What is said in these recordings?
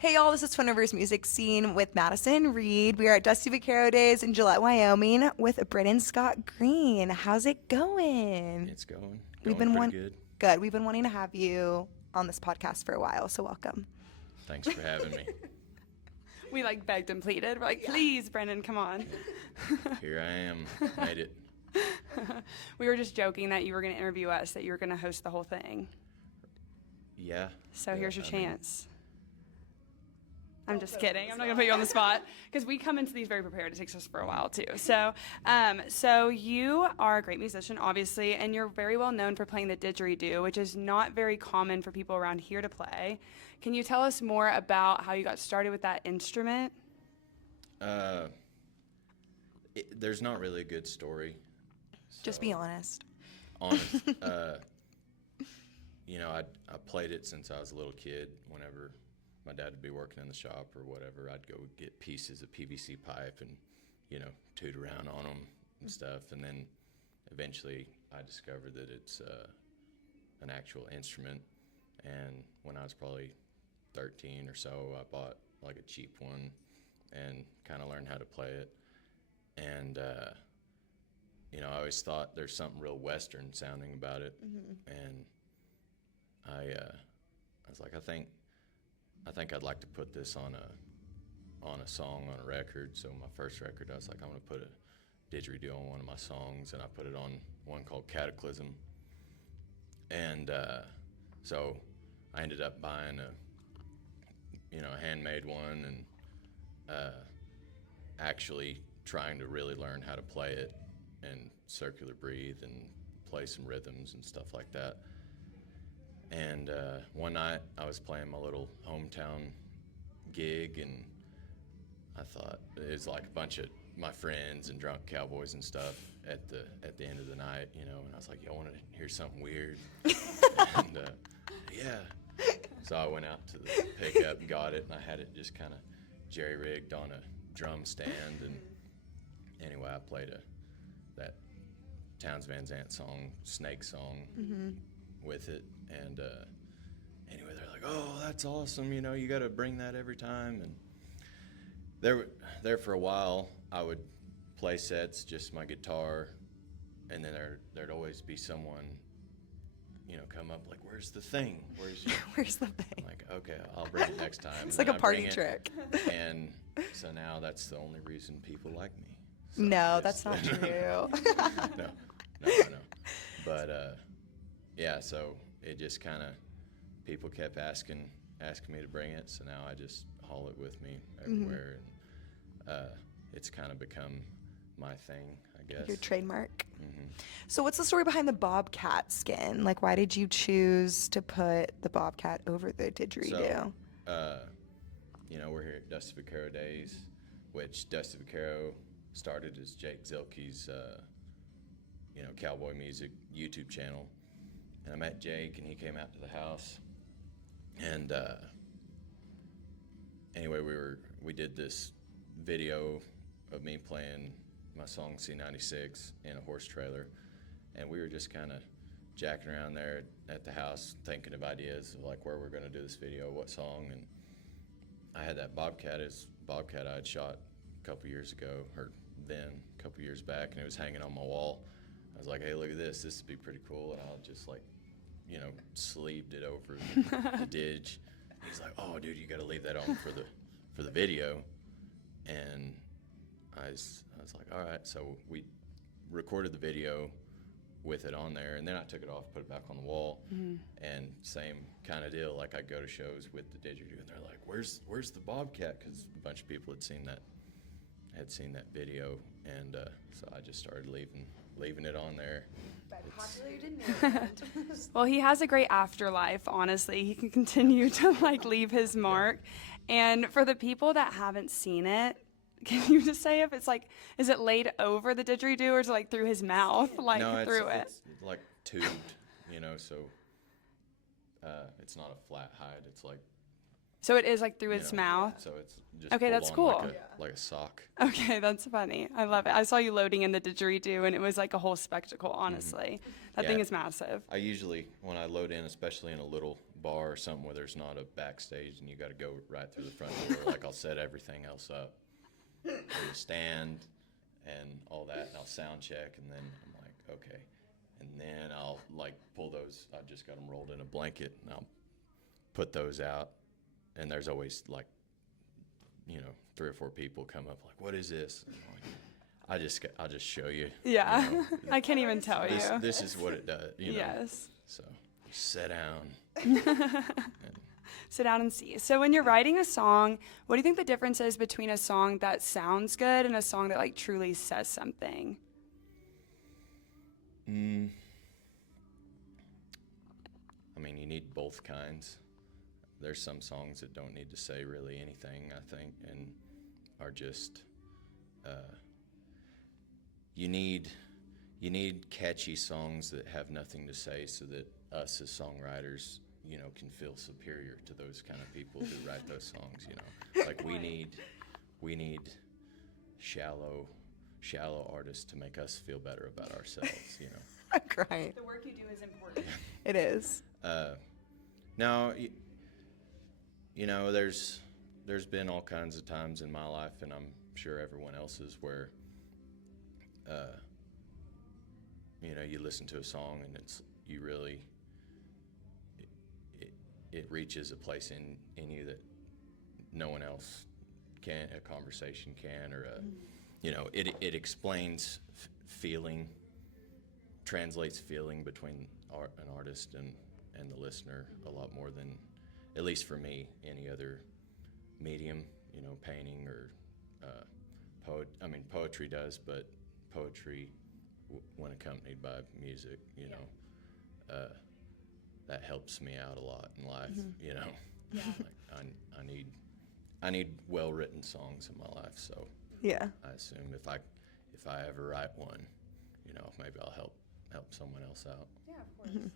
Hey y'all, this is Twin Rivers Music Scene with Madison Reed. We are at Dusty Vaquero Days in Gillette, Wyoming with Brennan Scott Greene. How's it going? It's going We've been pretty good. Good. We've been wanting to have you on this podcast for a while, so welcome. Thanks for having me. We begged and pleaded. We're like, please, Brennan, come on. Here I am. Made it. We were just joking that you were going to interview us, that you were going to host the whole thing. Yeah. So here's your chance. I'm just kidding. I'm not going to put you on the spot because we come into these very prepared. It takes us for a while too. So you are a great musician, obviously, and you're very well known for playing the didgeridoo, which is not very common for people around here to play. Can you tell us more about how you got started with that instrument? There's not really a good story. Just be honest. Honest. I played it since I was a little kid. Whenever my dad would be working in the shop or whatever, I'd go get pieces of PVC pipe and, toot around on them and stuff. And then eventually I discovered that it's an actual instrument. And when I was probably 13 or so, I bought a cheap one and kind of learned how to play it. And, I always thought there's something real Western sounding about it. Mm-hmm. And I was like, I think I'd like to put this on a song, on a record. So my first record, I was like, I'm going to put a didgeridoo on one of my songs, and I put it on one called Cataclysm. And so I ended up buying a handmade one and actually trying to really learn how to play it and circular breathe and play some rhythms and stuff like that. And one night I was playing my little hometown gig, and I thought it was like a bunch of my friends and drunk cowboys and stuff at the end of the night, and I was like, I want to hear something weird. And yeah. So I went out to the pickup and got it, and I had it just kind of jerry-rigged on a drum stand. And anyway, I played that Townes Van Zandt song, Snake Song, with it. And anyway, they're like, oh, that's awesome, you got to bring that every time. And there for a while, I would play sets, just my guitar, and then there'd always be someone, come up like, where's the thing? Where's the thing? I'm like, okay, I'll bring it next time. It's like a party trick. And so now that's the only reason people like me. So no, that's not true. No. But yeah, so it just kind of, people kept asking me to bring it, so now I just haul it with me everywhere. And it's kind of become my thing, I guess. Your trademark. Mm-hmm. So what's the story behind the bobcat skin? Why did you choose to put the bobcat over the didgeridoo? So, we're here at Dusty Vaquero Days, which Dusty Vaquero started as Jake Zilke's, cowboy music YouTube channel. And I met Jake, and he came out to the house. And anyway, we did this video of me playing my song C96 in a horse trailer, and we were just kind of jacking around there at the house, thinking of ideas of where we're going to do this video, what song. And I had that bobcat I had shot a couple years back, and it was hanging on my wall. I was like, hey, look at this would be pretty cool. And I'll just sleeved it over the didge. He's like, oh, dude, you got to leave that on for the video. And I was like, all right. So we recorded the video with it on there, and then I took it off, put it back on the wall. Mm-hmm. And same kind of deal. I'd go to shows with the didgeridoo, and they're like, where's the bobcat? Because a bunch of people had seen that video, and so I just started leaving it on there. Well, he has a great afterlife, honestly. He can continue to leave his mark. And for the people that haven't seen it, can you just say if it's is it laid over the didgeridoo, or is it through his mouth, no, through it? It's tubed, so it's not a flat hide. It's So it is through its mouth? So it's just okay, that's cool. Like a sock. Okay, that's funny. I love it. I saw you loading in the didgeridoo, and it was a whole spectacle, honestly. That thing is massive. I usually, when I load in, especially in a little bar or something where there's not a backstage and you got to go right through the front door, like I'll set everything else up on the stand and all that, and I'll sound check, and then I'm like, okay. And then I'll like pull those, I just got them rolled in a blanket, and I'll put those out, and there's always like, 3 or 4 people come up like, what is this? And I'm like, I'll just show you. Yeah. You know, I can't even tell you. this is what it does. Yes. So sit down. Sit down and see. So when you're writing a song, what do you think the difference is between a song that sounds good and a song that like truly says something? I mean, you need both kinds. There's some songs that don't need to say really anything, I think, and are just, you need catchy songs that have nothing to say so that us as songwriters, can feel superior to those kind of people who write those songs, Like we need shallow artists to make us feel better about ourselves, I'm crying. The work you do is important. It is. Now, there's been all kinds of times in my life, and I'm sure everyone else's, where, you listen to a song and it reaches a place in you that no one else can, a conversation can, or it explains feeling, translates feeling between an artist and the listener a lot more than, at least for me, any other medium, painting or poetry does, but poetry when accompanied by music, that helps me out a lot in life, Yeah. Like I need well-written songs in my life, so Yeah. I assume if I ever write one, maybe I'll help someone else out. Yeah, of course.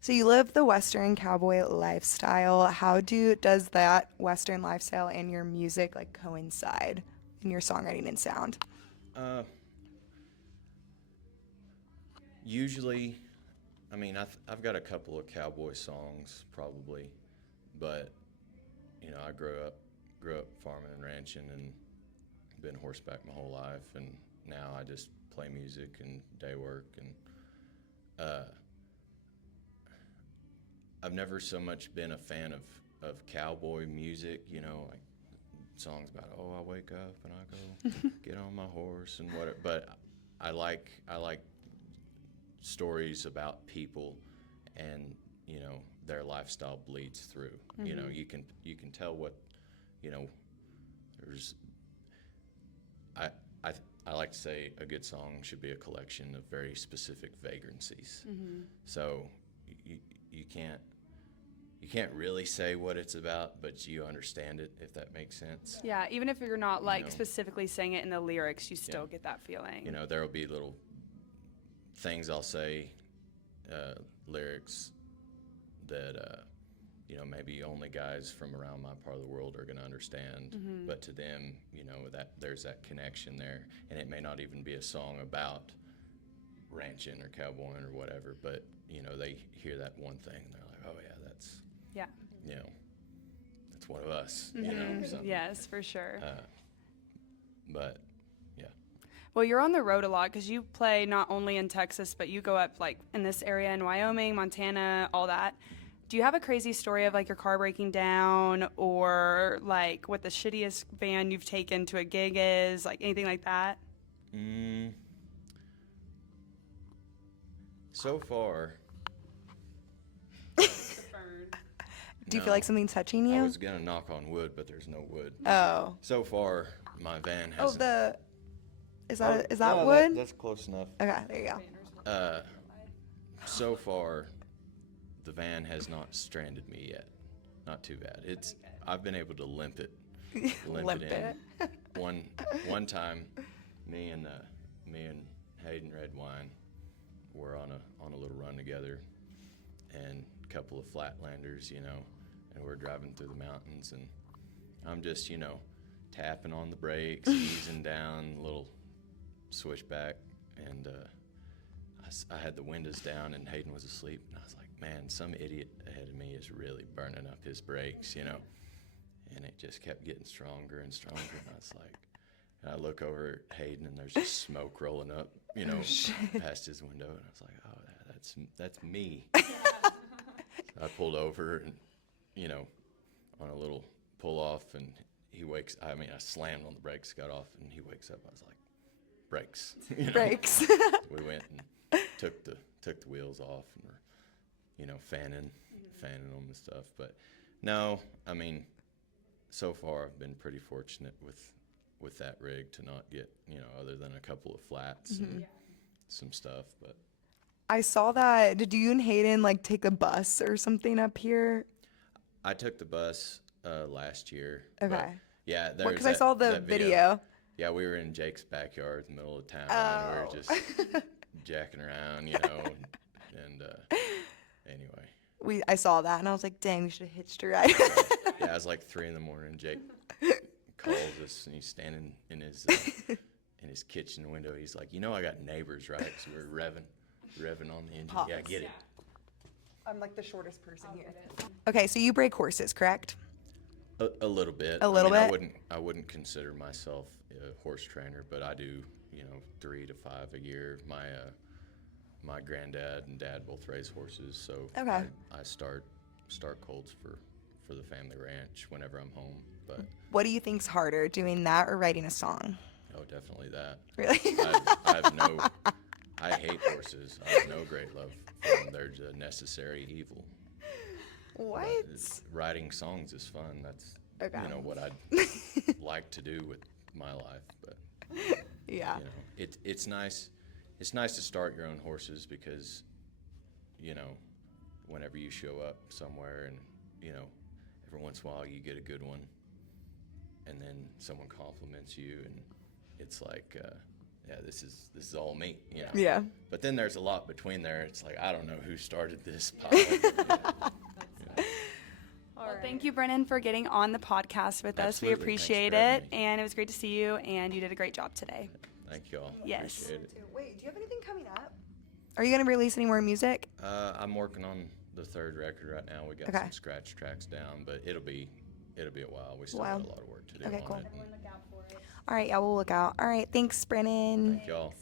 So you live the Western cowboy lifestyle. How does that Western lifestyle and your music like coincide in your songwriting and sound? Usually, I mean, I've got a couple of cowboy songs probably, but I grew up farming and ranching and been horseback my whole life, and now I just play music and day work, and I've never so much been a fan of cowboy music, like songs about, I wake up and I go get on my horse and whatever, but I like stories about people, and their lifestyle bleeds through. You can tell what there's. I like to say a good song should be a collection of very specific vagrancies. So you can't really say what it's about, but you understand it, if that makes sense. Yeah, even if you're not like specifically saying it in the lyrics, you still get that feeling. There will be little things I'll say, lyrics that maybe only guys from around my part of the world are going to understand, but to them, that there's that connection there, and it may not even be a song about ranching or cowboying or whatever, but they hear that one thing and they're like, oh yeah, that's that's one of us, something. Yes, for sure. But yeah. Well, you're on the road a lot because you play not only in Texas, but you go up like in this area in Wyoming, Montana, all that. Do you have a crazy story of like your car breaking down, or like what the shittiest van you've taken to a gig is, like anything like that? So far. Do you feel like something's touching you? I was gonna knock on wood, but there's no wood. Oh. So far, my van hasn't. Is that no, wood? That's close enough. Okay, there you go. So far, the van has not stranded me yet. Not too bad. I've been able to limp it Limp in. One time, me and Hayden Redwine were on a little run together, and a couple of flatlanders, and we're driving through the mountains, and I'm just, tapping on the brakes, easing down, a little switchback, and I had the windows down, and Hayden was asleep, and I was like, man, some idiot ahead of me is really burning up his brakes, you know. And it just kept getting stronger and stronger. And I was like, and I look over at Hayden, and there's just smoke rolling up, you know, past his window. And I was like, oh, that's me. So I pulled over and, you know, on a little pull off, and I slammed on the brakes, got off, and he wakes up. I was like, brakes. You know? Brakes. We went and took the wheels off, and we're, you know, fanning them and stuff. But no, I mean, so far I've been pretty fortunate with that rig to not get, you know, other than a couple of flats and some stuff. But I saw that. Did you and Hayden like take a bus or something up here? I took the bus last year. Okay. But yeah, Because I saw the video. Yeah, we were in Jake's backyard in the middle of town. Oh. And we were just jacking around, you know. And anyway. I saw that and I was like, dang, we should have hitched a ride. Yeah, it was like 3 a.m. Jake calls us, and he's standing in his kitchen window. He's like, you know, I got neighbors, right? So we're revving on the engine. Pause. Yeah, I get it. I'm like the shortest person here. Okay, so you break horses, correct? A little bit. A little bit? I wouldn't consider myself a horse trainer, but I do, you know, 3 to 5 a year. My granddad and dad both raise horses, so Okay. I start colts for the family ranch whenever I'm home. But What do you think's harder, doing that or writing a song? oh, definitely that. Really? I hate horses. I have no great love for them. They're a necessary evil. What? Writing songs is fun. That's Okay. you know what I'd like to do with my life. But Yeah. you know, it's nice. It's nice to start your own horses because, you know, whenever you show up somewhere and, you know, every once in a while you get a good one, and then someone compliments you, and it's like, yeah, this is all me, you know. Yeah. But then there's a lot between there. It's like, I don't know who started this pile. You know. Well, thank you, Brennan, for getting on the podcast with us. Absolutely. We Thanks appreciate for having it, me. and it was great to see you, and you did a great job today. Thank you all. Yes. Appreciate it. Wait, do you have anything coming up? Are you going to release any more music? I'm working on the 3rd record right now. We got Okay. some scratch tracks down, but it'll be a while. We still Wow. got a lot of work to do Okay, on cool. it. All right, yeah, we'll look out. All right, thanks, Brennan. Thank y'all.